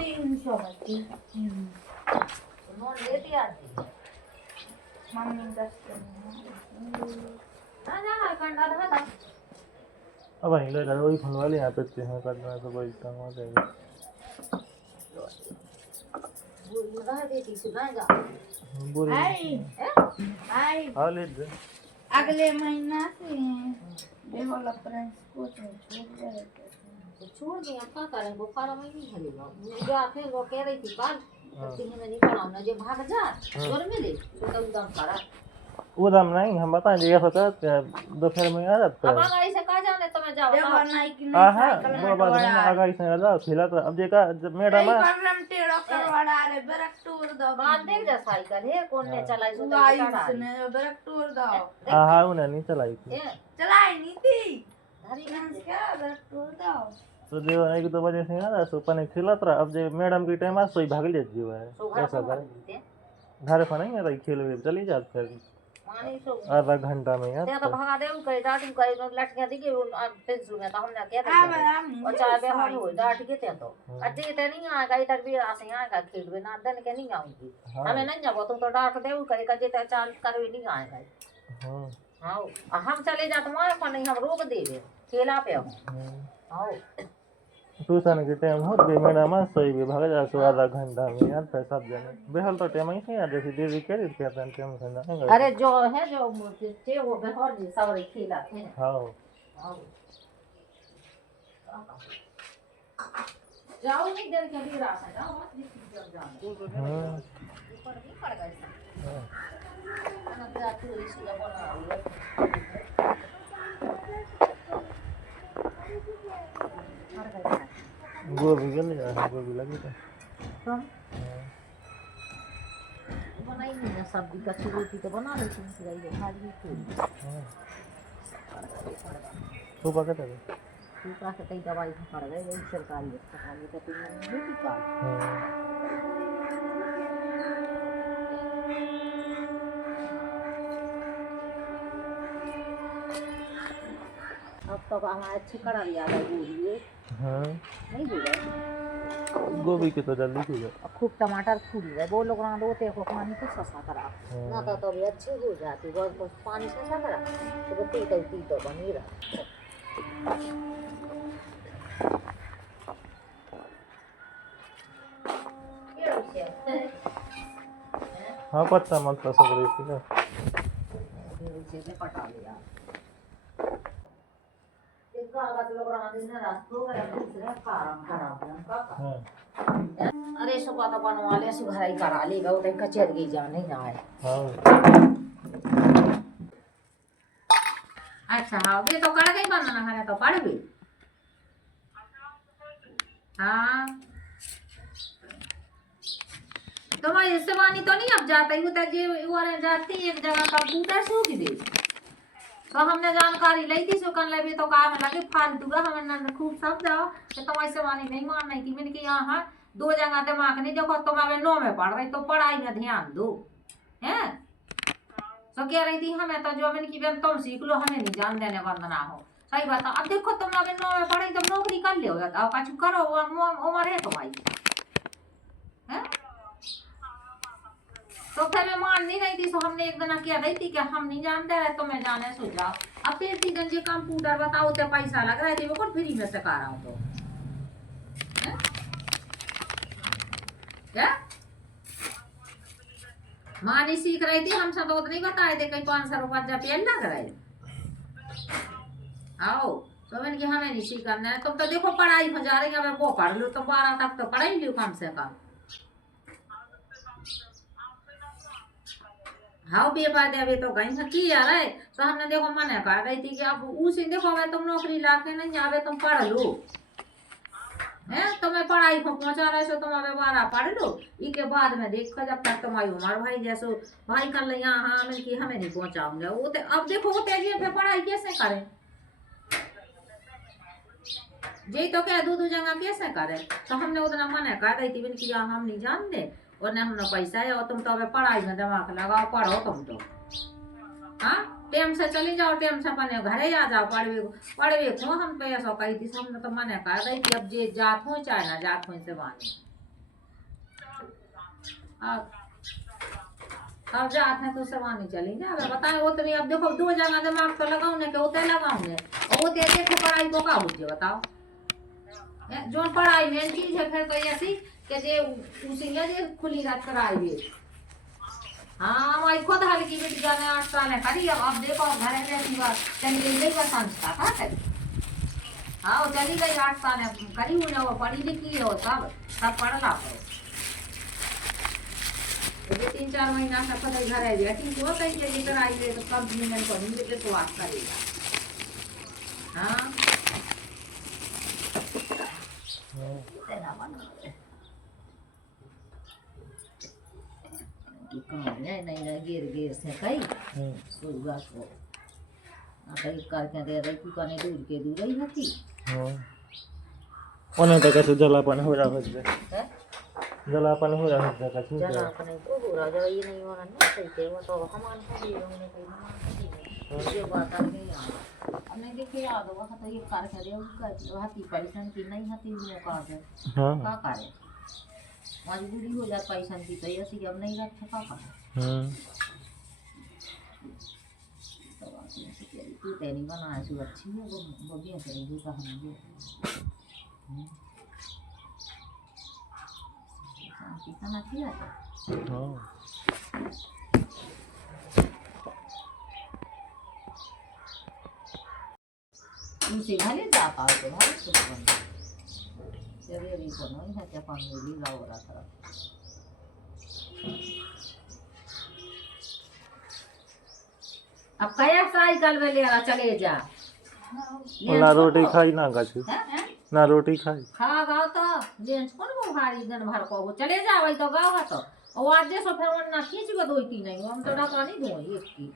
300 बच्ची नॉन लेती आती है मम्मी दस ना जाना कंडा था अब वहीं ले वही फोन वाले यहाँ पे हैं करना तो वही काम आ जाएगा वो रह देती सुना जा बोले आई हाँ ले दे अगले महीना से डेवलपर्स को छोड़ दिया क्या करें बुखार में नहीं चलेगा मुझे आखिर वो कह रही थी कल तीन में नहीं पड़ा ना जो भाग जा जोर में ले तो उदम करा वो दाम नहीं हम बताएं ये पता दोपहर में आ जाता अब आगे से कहा जाने तो मैं जाऊँ देखो नाई की हाँ हाँ वो बात नहीं आगा इसने लगा खिला तो अब देखा जब मैडम करम टेढ़ो करवाड़ा रे बरक टूर दो बात देख जा साइकिल है कौन ने चलाई सो गाइस ने बरक टूर दो हाँ हाँ उन्हें नहीं चलाई थी चलाई नहीं थी धरी क्या बरक टूर दो तो जो 1-2 बजे से आ रहा सो पने खिलात रहा अब जो मैडम की टाइम आ सोई भाग ले जीव है ऐसा कर घर पर नहीं रही खेल वे चली जात फिर मानी सो आधा घंटा में यार ते तो भगा दे उन कई डांट कई लटकियां दी के पेंसिल में तो हमने क्या था और चाय बे हम हो डांट के ते तो अजय ते नहीं आएगा इधर भी आसे आएगा खेल में ना दन के नहीं आऊंगी हमें नहीं जाबो तुम तो डांट दे उ करे जे ते चाल करवे नहीं आएगा हां हां हम चले जात मार पर नहीं हम रोक दे दे खेला पे हां ट्यूशन के टाइम हो गई मैडम सोई भी भाग जा सो आधा घंटा में यार फिर सब जने बेहल तो टाइम ही यार जैसे देरी कर देते हैं टाइम से ना अरे जो है जो चे वो बेहर जी सब खेला है हां जाओ नहीं देर के भी रास्ता जाओ मत जब जाना हां ऊपर भी पड़ गए ना जा तू इसी का बना गोभी के ले जा गोभी लगी तो तुम बनाई नहीं ना सब्जी का रोटी तो बना लेती हूँ फिर ये खा ली थी तो पका था तू का से कई दवाई पड़ गई वही सरकारी अस्पताल में तो तुम नहीं की का अब तो हमारे अच्छी कड़ा लिया है गोभी हां नहीं दे गोभी के तो जल्दी हो जाए खूब टमाटर फूल रहे वो लोग ना रोते को पानी को ससा करा ना तो भी अच्छी हो जाती बहुत पानी ससा करा तो ती तो बनी रहा हाँ पत्ता मत सब रही थी ना से पटा लिया एक कागज लोग रांधे ना रास्तो गया दूसरा काम खराब है हां अरे सो बात बनवा ले सो घराई करा लेगा उठे कचर गई जाने ना है हां अच्छा हाँ ये तो कड़ गई बनना खाने तो पड़ गई हाँ तुम्हारी जवानी तो नहीं अब जाता ही होता जे वो जाती एक जगह कंप्यूटर से होगी दे तो हमने जानकारी ली थी सो कन लगे तो काम लगे फालतू का हमने खूब समझाओ कि तुम्हारी जवानी नहीं मान नहीं थी मैंने कि यहाँ 2 जगह दिमाग नहीं देखो तुम्हारे 9 में पढ़ रही तो पढ़ाई में ध्यान दो हैं तो कह रही थी हमें तो जो मैंने की तुम सीख लो हमें नहीं जान देने वंदना हो सही बात अब देखो तुम लोग 9 में पढ़ी तुम नौकरी कर ले जाता कछु करो उम्र है तुम्हारी हैं तो फिर मैं माननी नहीं थी सो हमने एक दिन कह रही थी कि हम नहीं जानते रहे तो मैं जाने सो जाओ अब फिर थी गंजे कंप्यूटर बताओ तो पैसा लग रहा है वो खुद फ्री में सिखा रहा हूँ तो क्या माँ नहीं सीख रही थी हम सब तो नहीं बताए थे कहीं 500 रुपया पेन लग रहा है आओ तो मैंने कि हमें नहीं सीखना है तुम तो देखो पढ़ाई हो जा रही है वो पढ़ लो तो 12 तक तो पढ़ाई लो कम से कम हाँ पेपर देवे तो कहीं से की आ रहे तो हमने देखो मना कर रही थी कि अब उसी देखो अगर तुम नौकरी लाके नहीं जावे तुम पढ़ लो है तुम्हें पढ़ाई को पहुंचा रहे सो तुम अबे 12 पढ़ लो इसके बाद में देखो जब तक तुम्हारी उम्र भाई जैसो भाई कर ले यहाँ हाँ कि हमें नहीं पहुंचाऊंगे वो अब देखो वो तेजी पे पढ़ाई कैसे करें यही तो क्या 2 जगह कैसे करे तो हमने उतना मना कर रही थी कि हम नहीं जानते और न हमने पैसा है और तुम तो अबे पढ़ाई में दिमाग लगाओ पढ़ो तुम तो हाँ टाइम से चली जाओ टाइम से अपने घरे आ जाओ पढ़वे क्यों हम पैसा कही थी हमने तो मना कर रही थी अब जे जात हो चाहे ना जात हो से माने अब जात है तो सवानी चली जा बताए वो तुम्हें अब देखो 2 जगह दिमाग तो लगाऊ ने के होते लगाऊ ने और वो देखो पढ़ाई को का बुझे बताओ जो पढ़ाई मेन चीज है फिर तो ऐसी के जे उसी ले जे खुली रात कराई भी हाँ भाई खुद हाल की बेटी जाने 8 साल है करी अब देखो घर में ऐसी बात चली गई का संस्था था है हाँ वो चली गई 8 साल है करी हुई वो पढ़ी लिखी है वो सब पढ़ ला तो 3-4 महीना से पता घर आई बैठी तो कहीं ये लेकर आई है तो कंपनी में तो नहीं लेके तो वास्ता करेगा हाँ तेरा बना कि काम नहीं गिर से कई सुगा को कई करके दे रही थी कने दूर के दूर ही थी हां ओने तो कैसे जलापन हो रहा है जलापन हो रहा है का ठीक है जलापन तो हो रहा है ये नहीं हो रहा ना सही से वो तो हमान को भी हमने कहीं ये बात आ गई हमने देखिए याद होगा तो ये कार करे उसका हाथी पैसा की नहीं हाथी मौका है हां का करे मजबूरी हो जाए पैसा की तो ऐसी अब नहीं रख सका का तू तेरी बनाया सु अच्छी है वो भी करेंगे का हम कितना किया था उसे भले जा पाओ तो भाई कुछ बन चलिए भी को नहीं है क्या पानी ली लाओ रहा था अब कया साइकिल में ले आ चले जा ना रोटी खाई ना गाछी ना रोटी खाई खा गाओ तो जेंस कौन को भारी दिन भर को चले जावे तो गाओ है तो और आज से फिर वो ना खींच को दोई नहीं हम तो डाका नहीं दो एक की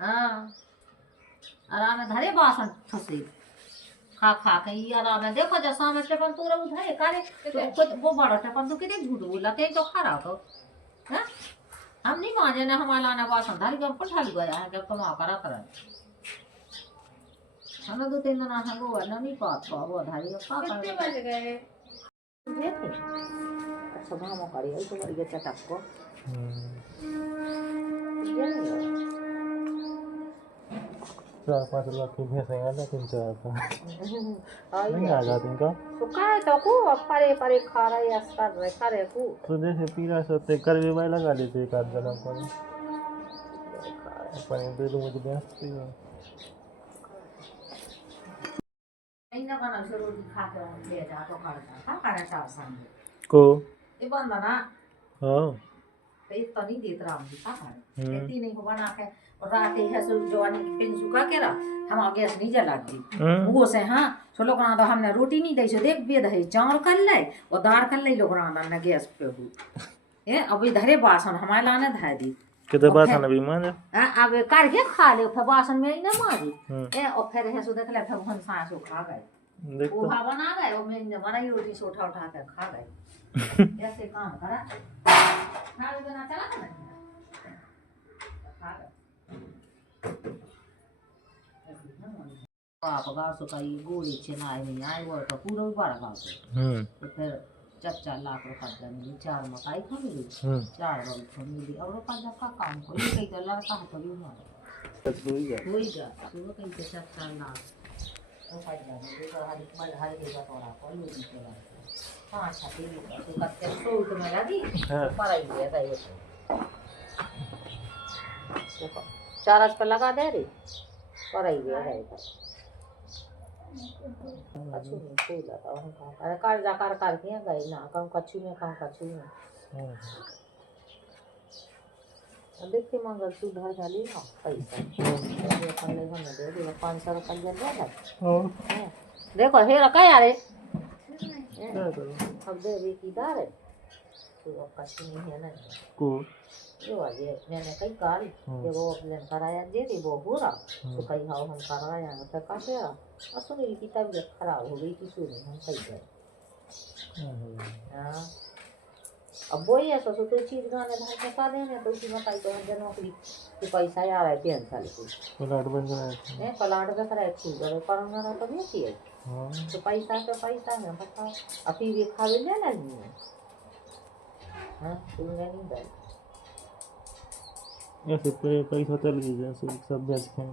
हां आराम धरे बासन फसे खा के ये आराम देखो जा सामने से अपन पूरा उठाए करे तो वो बड़ा टपन तो कितने झूठ बोला के तो खरा तो हैं हम नहीं माने ना हमारा ना बासन धर के पठा गया है जब कमा करा कर हम 2-3 दिन आसा वो नहीं पात वो धारी का कितने बज गए अच्छा भामो करी है तो ये चटक को चार 5 लाख की भैंस है ना 3-4 का नहीं आ जाती इनका तो काय तो को परे खा रहे अस्तर रहे करे को तो जैसे पीला सोते करवे वाला लगा देते एक आध जन को अपन दे दूं मुझे भैंस की नहीं ना बना शुरू खा के ले जा तो करता का करे साहब सामने को ये बंदा ना हां तो तो नहीं देत राम जी का करे इतनी नहीं को बना के रात है सो जवानी की पिन सुखा के रा हम आगे नहीं जला दी वो से हां सो लोग ना तो हमने रोटी नहीं दई से देख बेद है चावल कर ले और दाल कर ले लोग ना गैस पे हो ए अभी धरे बासन हमारे लाने धा दी कितने बासन अभी मान अब कर के खा ले फिर बासन में ही ना मारी ए और फिर है सो देख ले फिर हम सांस खा गए देखो वो बना गए और मैं बनाई रोटी से उठा कर खा गए ऐसे काम करा खा बिना चला ना खा गए आप गाँव से कई गोली चनाए नहीं आए वो तो पूरा बड़ा गाँव से तो फिर 4 लाख रुपया मिली 4 मकाई खा मिली 4 रोल खा मिली और रुपया का काम को ये कई तो लड़का है कभी ना हो जा सुबह कई के 4 लाख रुपया मिली तो हर मल हर के बतौरा को लूटी के बाद 5 छाती तो कत्ते सो तो मैं लगी पर आई है गई देखो 4 आज पर लगा दे रे पर आई है गई कछु नहीं कोई लगा हम अरे कर जा कर के गए ना कम कछु में देखते मंगल सुधर जाली ना पैसा अपन ले हम दे दे 500 रुपया दे दे देखो हे रखा यार अब दे भी की दार तो कछु नहीं है ना को ये वाले मैंने कई कार ये वो प्लान कराया जे रे वो पूरा तो कई हाउ हम कराया तो कैसे आ सुनील की तबीयत खराब हो गई किसी ने हम कई गए हां अब वो ये तो चीज गाने धर के का देने तो उसी में कई तो हम नौकरी के पैसा आ रहा है 3 साल की प्लाट बन रहा है प्लाट का कराया ठीक है पर ना तो नहीं किए तो पैसा है बताओ अभी भी खावे ले नहीं हाँ तुमने नहीं गई ऐसे पैसा चल गया सब बेच के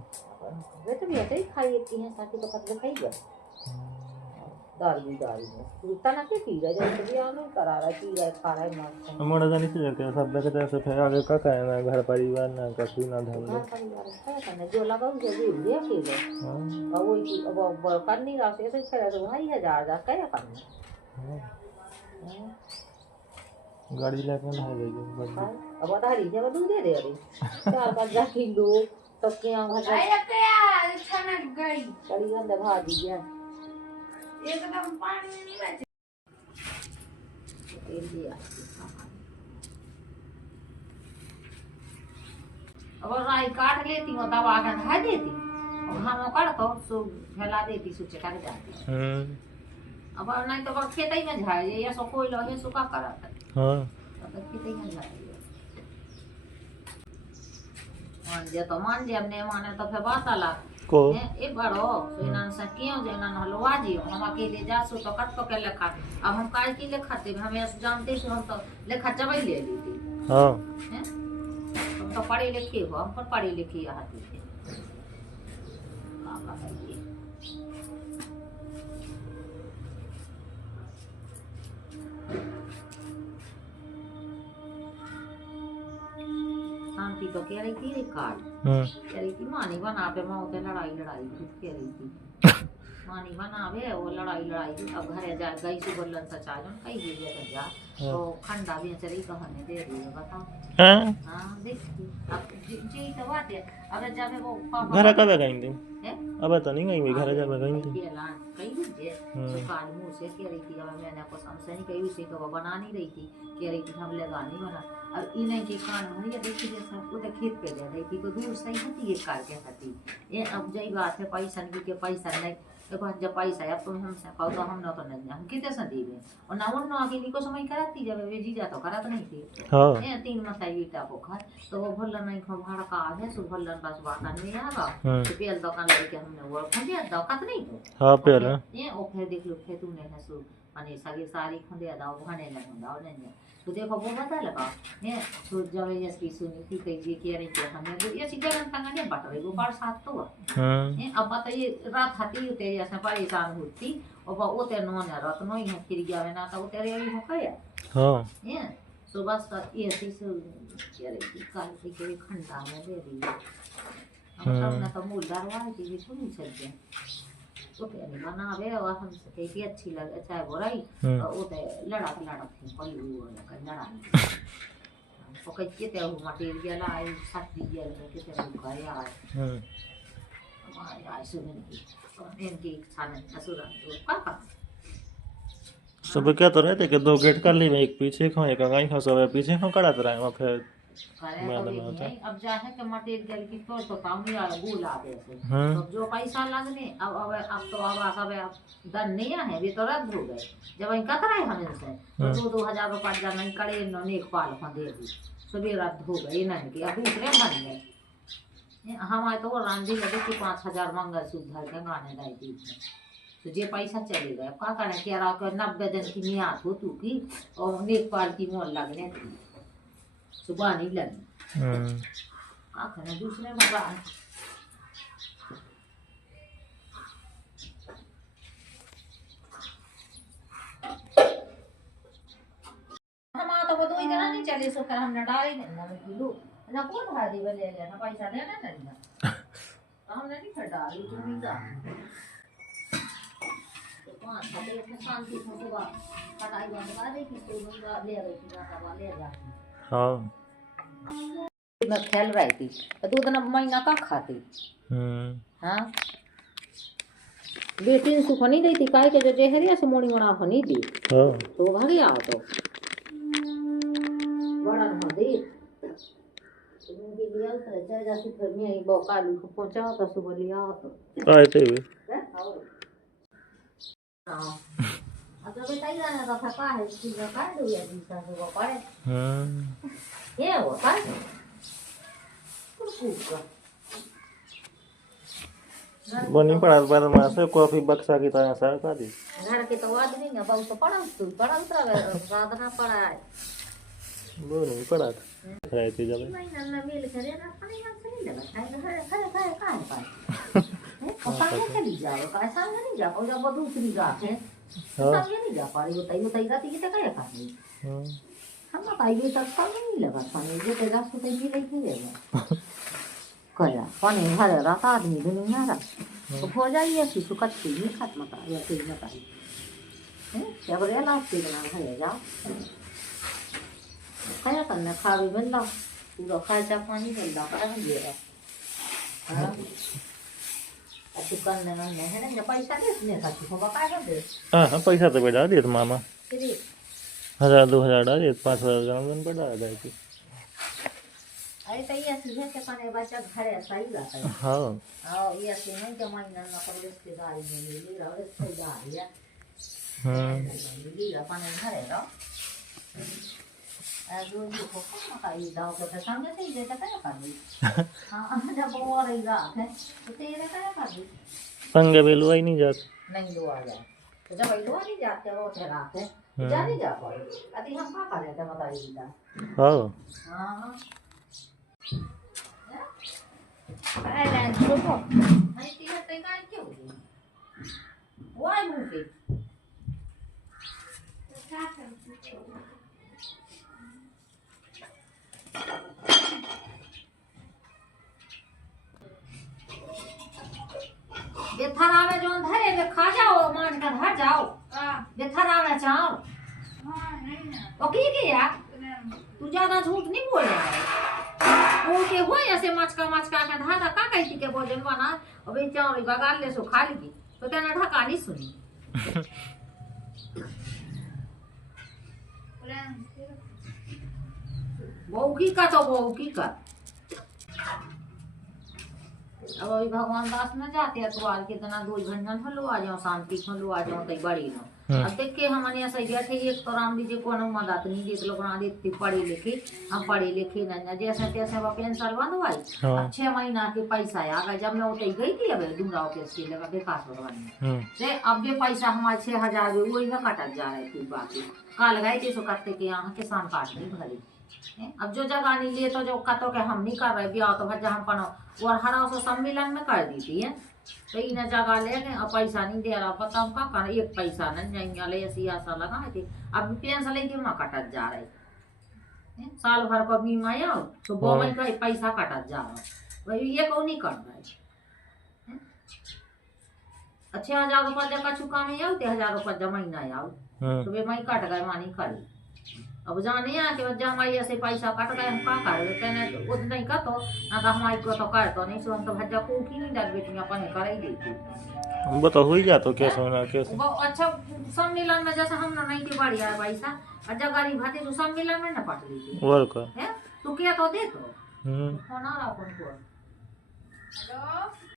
वे तो भी ऐसे ही खाई एक की है साथी तो कतले खाई गए दारू में तू तना के पी गए जब भी आने करा रहा पी गए खा रहा है मस्त मोड़ा जानी से जाते सब बेचते ऐसे फिर आगे का है ना घर परिवार ना कछु ना धन घर परिवार है करने जो लगा उसे भी अकेले और वो की अब कर नहीं रहा ऐसे करे तो भाई 1000 क्या करना गाड़ी लेके ना जाएगी अब धारी जब दूध दे अरे 4-5 किलो तब के यहाँ घर अरे क्या छनक गई बड़ी गंद भाजी है एकदम पानी नहीं बचे अब राई काट लेती हूँ दबा कर धा देती और हम काट तो सो फैला देती सो चटा के जाती अब नहीं तो खेत ही में झाड़ ये सो कोई लो ये सुखा करता हां तो खेत ही में झाड़ मान जे हमने माने तो फिर बात अलग को ए बड़ो तो इनान से क्यों जे इनान हलवा जी हम अकेले जा सो तो कट के लेखा अब हम काय की लेखाते हमें जानते सो हम तो लेखा जबई ले लेती हां हैं हम तो पढ़े लिखे हो हम पर पढ़े लिखे आते थे का बताइए शांति तो कह रही थी रिकॉर्ड कह रही थी मानी बना पे माँ होते लड़ाई कुछ कह रही थी मानी बना बे वो लड़ाई अब घरे जा गई से बोलन सचा जन कई भी जा तो खंडा भी चली कहने दे रही है बताओ हां देखिए अब जी तो बात है अब जब वो पापा घर कब गई थी हैं अब तो नहीं गई घर जब गई थी ऐलान कही जे सुकान मुंह से कह रही थी अब मैंने आपको समझ नहीं कही उसे तो बना नहीं रही थी कह रही थी हम लगा नहीं बना अब इन्हें के कान भैया देखिए जैसा वो तो खेत पे दे रही थी तो दूर सही होती है कार के खाती ये अब जई बात है पैसा की के पैसा नहीं देखो जब पैसा है अब तुम हमसे कहो तो हम ना तो नहीं हम कितने से देंगे और ना उन आगे को समय कराती जब वे जीजा तो करा तो नहीं थी हां ये 3 मसाई बेटा को खा तो वो भल्ला नहीं खा भाड़ा का है सो भल्ला बस बात नहीं आगा तो पेल दुकान लेके हमने वो खंडे दुकान नहीं तो हां पेल ये ओखे देख लो खे तूने है सो माने सगी सारी खंडे दाओ भाने नहीं दाओ नहीं तो देखो वो बता लगा ये तो जब ये इसकी सुनी थी कई जी कह रही थी हमें ये सिगरन तंगा नहीं बट रही वो बार साथ तो ये अब बताइए रात हाथी होते जैसे परेशान होती और वो ते नो ने रात नो ही फिर गया ना तो तेरे ही हो गया हां ये सुबह का ये सी से कह रही थी काल की खंडा में दे दी हम सब ना तो मूल दरवा की भी सुनी सकते तो कहने बनावे और हम से कही अच्छी लगे चाहे बुराई तो वो ते लड़ा थे कोई वो लड़ा तो कई के ते मटेरियल आई सस्ती गया के ते रुकाया हमारे आई सुन की इनकी छाने असुरा तो का सब क्या तो रहते कि 2 गेट कर ली एक पीछे खा एक आगे खा सब पीछे खा कड़ा तरह वहां फिर अब जाए के मटेरियल की तो काम नहीं आया बोला ऐसे तो जो पैसा लगने अब तो अब सब दन नहीं है वे तो रद्द हो गए जब इन कतरा है हमें से तो 2000 रुपया जमा करे इन्होंने एक पाल खा दे दी सभी रद्द हो गए नहीं कि अब दूसरे बन गए हमारे तो रांधी लगे कि 5000 मंगल सूत्र के गाने दाई दी तो जे पैसा चले गए का करना कह रहा कि 90 दिन की नियात हो तू की और नेक पाल की मोल लगने थी सुबह नहीं लगी आखिर दूसरे मजा हम तो वो 2 दिन नहीं चले सो फिर हमने डाली ना किलो ना कौन भाजी ले लेना पैसा लेना नहीं हमने नहीं फिर डाली तो नहीं जा तो पांच सबे इतने शांति से सुबह कटाई बंद कर रही थी तो बंदा ले रही थी ना ले जाती हां मैं खेल रही थी तो 2 दिन महीना का खाती हाँ बेटी ने सुख नहीं दी थी काय के जो जहरिया से मोड़ी बना फनी दी तो भाग गया तो बड़ा ना दे उनके लिया तो चाहे जैसे फिर मैं ही बोकाली को पहुंचा तो सुबह लिया तो आए थे वे हां अब तो बेटा ही ना था का है कि का दो या जी सा वो पड़े ये वो का बनी पड़ा बाद में से कॉफी बक्सा की तरह सर का दी घर के तो आदमी ना बहुत पड़ा तो पड़ा उतरा साधना पड़ा है वो नहीं पड़ा था रहती जब महीना में मिल करे ना पानी हम से नहीं लगा खाए खड़े खड़े खड़े कहां पाए पता चली जाओ का साल नहीं जा पाओ जब दूसरी गाछ है साल नहीं जा पा रही बताई रात ये तो क्या खानी हम पाई तक साल नहीं लगा पानी जो तेरा सो तो भी लेके जाएगा कया पानी हर रात आदमी दुनिया रा तो हो जाइए कि सुकत से नहीं खत्म का या कोई मत आई है क्या बोले ना से बना है जा खाया करना खावे बंदा पूरा खाचा पानी बंदा कर दिया हां अच्छी करने में है ना पैसा कितने का होगा काय कर दे हां पैसा तो बढ़ा दिए मामा कितने 1000-2000 डाले 5000 जान बढ़ा दे की अरे तो ये सीधे से पाने बच्चा घर ऐसा ही जाता है हां और ये से नहीं जमाना ना पर रिश्तेदारी में मिली और रिश्तेदारी है मिली पाने घर है रो जो को का ये दाव के सामने से ये तक क्या कर ली हां जब वो रहेगा है तो तेरे क्या कर ली संग बेलुआ ही नहीं जात नहीं दुआ जाए तो जब बेलुआ नहीं जाते वो तेरा है जा नहीं जा पाए अति हम क्या कर रहे थे बताइए दा हां हां अरे देखो नहीं तीन ते का क्यों वो आई मुझे क्या करती बेथरा में जो धरे में खा जाओ मान का धर जाओ बेथरा में चाओ हां नहीं ना ओ की किया तू ज्यादा झूठ नहीं बोल रहा है वो के हुआ ऐसे मचका के धारा का कहती के भोजन बना अबे चावल बगाल ले सो खा ली तो तेना ढका नहीं सुनी बौकी का तो बौकी का अब अभी भगवान दास में जाते हैं तो आज कितना 2 घंटा हलो आ जाओ शांति हलो आ जाओ तई बड़ी ना अब देख के हमने ऐसा बैठे एक तो राम जी को न मदद नहीं देत लोग ना देती पढ़े लिखे हम पढ़े लिखे ना जैसे तैसे वो पेंशन बनवाई 6 महीना के पैसा आ गए जब मैं उतई गई थी अब डूंगराव के इसके लगा विकास भगवान से अब ये पैसा हमारे 6000 वही ना कटत जा रहे थे बाकी कल गए थे सो करते के यहाँ किसान काट नहीं भरी अब जो जगह नहीं लिए तो जो कतो के हम नहीं कर रहे ब्याह तो भज्जा हम पनो और हरा सो सम्मेलन में कर दी थी तो इन जगह ले गए अब पैसा नहीं दे रहा बताओ का कर एक पैसा नहीं जाएंगे ले ऐसा लगा थे अब पेंशन लेके वहाँ कटत जा रहे साल भर का बीमा आओ तो बोमई का पैसा कटत जा रहा वही ये कौन नहीं कर रहा है 6000 रुपया का चुका में आओ 1000 रुपया महीना आओ तो वे मई कट गए मानी खड़ी अब जाने आ कि जब हमारी ऐसे पैसा कट गए हम का कर कहने तो उतना ही का तो ना तो हमारी को तो कर तो नहीं सो हम तो भज्जा को की नहीं डर बेटियां अपन कर ही देती वो तो हो ही जा तो कैसे होना कैसे वो अच्छा सम्मेलन में जैसे हम नहीं की बाड़ी है पैसा अच्छा गरीब भाती तो सम्मेलन में ना पट ली थी और का है तू क्या तो दे तो हम्म होना रहा कौन को हेलो